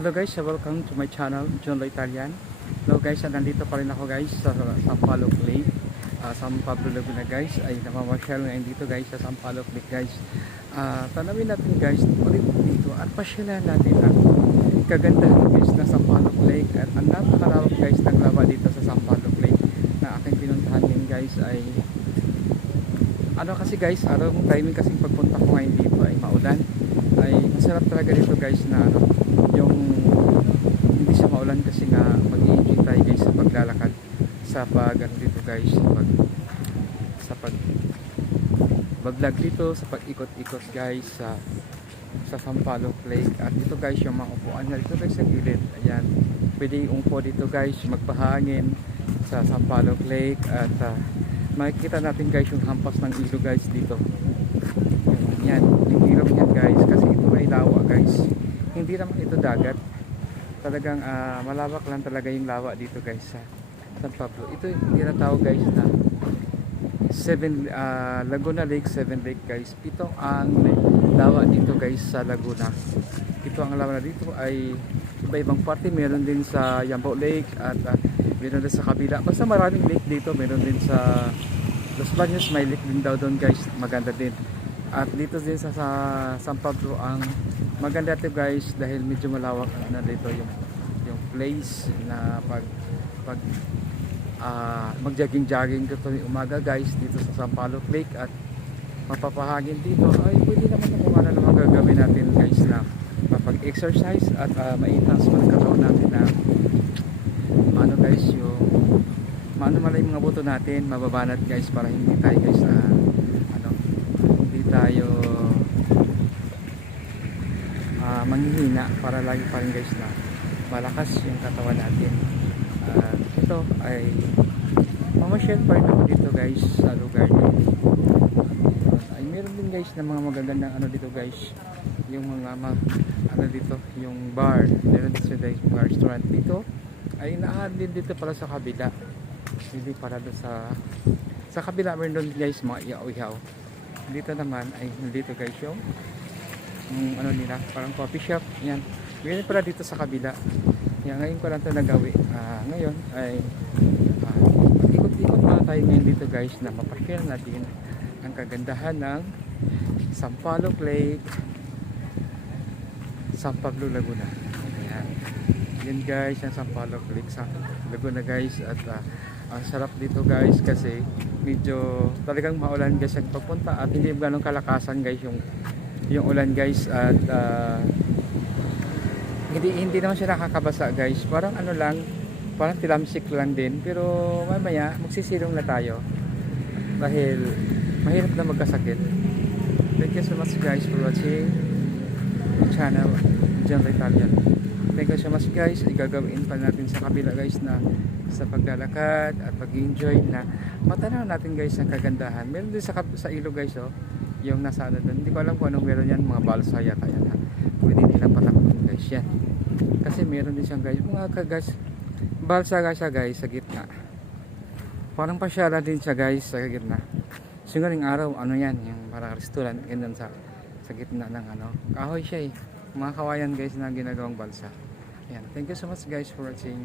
Hello guys, welcome to my channel, John Lo Italian. Hello guys, nandito pa rin ako guys sa Sampaloc Lake, San Pablo Laguna guys. Ay namamasyal ngayon dito guys sa Sampaloc Lake guys. Tanawin natin guys ulit dito at pasyalan natin ang kagandahan guys ng Sampaloc Lake. At ang napakalawak guys ng lava dito sa Sampaloc Lake na aking pinuntahan din guys ay ano kasi guys, anong timing kasi pagpunta ko ngayon dito ay maulan. Ay masarap talaga dito guys na yung hindi siya maulan kasi nga mag-i-enjoy tayo guys sa paglalakad sa dito guys sa baglag dito sa pag-ikot-ikot guys sa Sampaloc Lake. At dito guys yung mga upuan na dito guys sa gilid, ayan, pwede umpo dito guys magpahangin sa Sampaloc Lake. At makikita natin guys yung hampas ng ilog guys dito. Yan, yung ilog yan guys kasi ito ay lawa guys, hindi naman ito dagat, talagang malawak lang talaga yung lawa dito guys sa San Pablo. Ito yung tinatawag guys na Laguna Lake, 7 Lake guys. Ito ang lawa dito guys sa Laguna. Ito ang lawa na dito ay iba-ibang parte, meron din sa Yambao Lake at meron din sa kabila, basta maraming lake dito. Meron din sa Los Baños, may lake din daw doon guys, maganda din. At dito din sa San Pablo ang maganda dito guys dahil medyo malawak na dito yung place na mag-jogging dito yung umaga guys dito sa Sampaloc Lake. At mapapahagin dito ay pwede naman kung ano naman gagawin natin guys na mapag-exercise at ma-enhance man ang katawan natin na ano guys yung malay mga buto natin mababanat guys para hindi tayo guys tayo manghihina, para lagi pa rin guys na malakas yung katawan natin. Ito ay mamasyal pa rin ako dito guys sa lugar nyo. Ay meron din guys na mga magagandang ano dito guys, yung mga ano dito, yung bar, meron din guys mga restaurant dito. Ay naahan din dito para sa kabila, hindi para doon sa kabila. Meron din guys mga ihaw-ihaw. Dito naman ay nandito guys yung ano nila, parang coffee shop. Yan, meron pala dito sa kabila. Yan, ngayon ko lang ito nagawi. Ngayon ay ikot-ikot na tayo ngayon dito guys na mapashare natin ang kagandahan ng Sampaloc Lake, San Pablo Laguna. Ayan, yan guys ang Sampaloc Lake sa Laguna guys. At ang sarap dito guys kasi medyo talagang maulan guys ang pagpunta at hindi ganong kalakasan guys yung ulan guys. At hindi naman siya nakakabasa guys, parang ano lang, parang tilamsik lang din, pero mamaya magsisilong na tayo dahil mahirap na magkasakit. Thank you so much guys for watching my channel, John Lo Italian. Thank you so much guys. Igagawin pa natin sa kabila guys na sa paglalakad at pag-enjoy na matanaw natin guys ang kagandahan. Meron din sa ilog guys yung nasa ano doon, hindi ko alam kung anong meron yan, mga balsa yata yan ha. Pwede nilang patakbuhin guys yan kasi meron din siyang guys mga kagas balsa guys sa gitna, parang pasyala din siya guys sa gitna. Siguring araw ano yan, yung parang restaurant ganun sa gitna ng ano, kahoy siya mga kawayan guys na ginagawang balsa. Ayan, thank you so much guys for watching.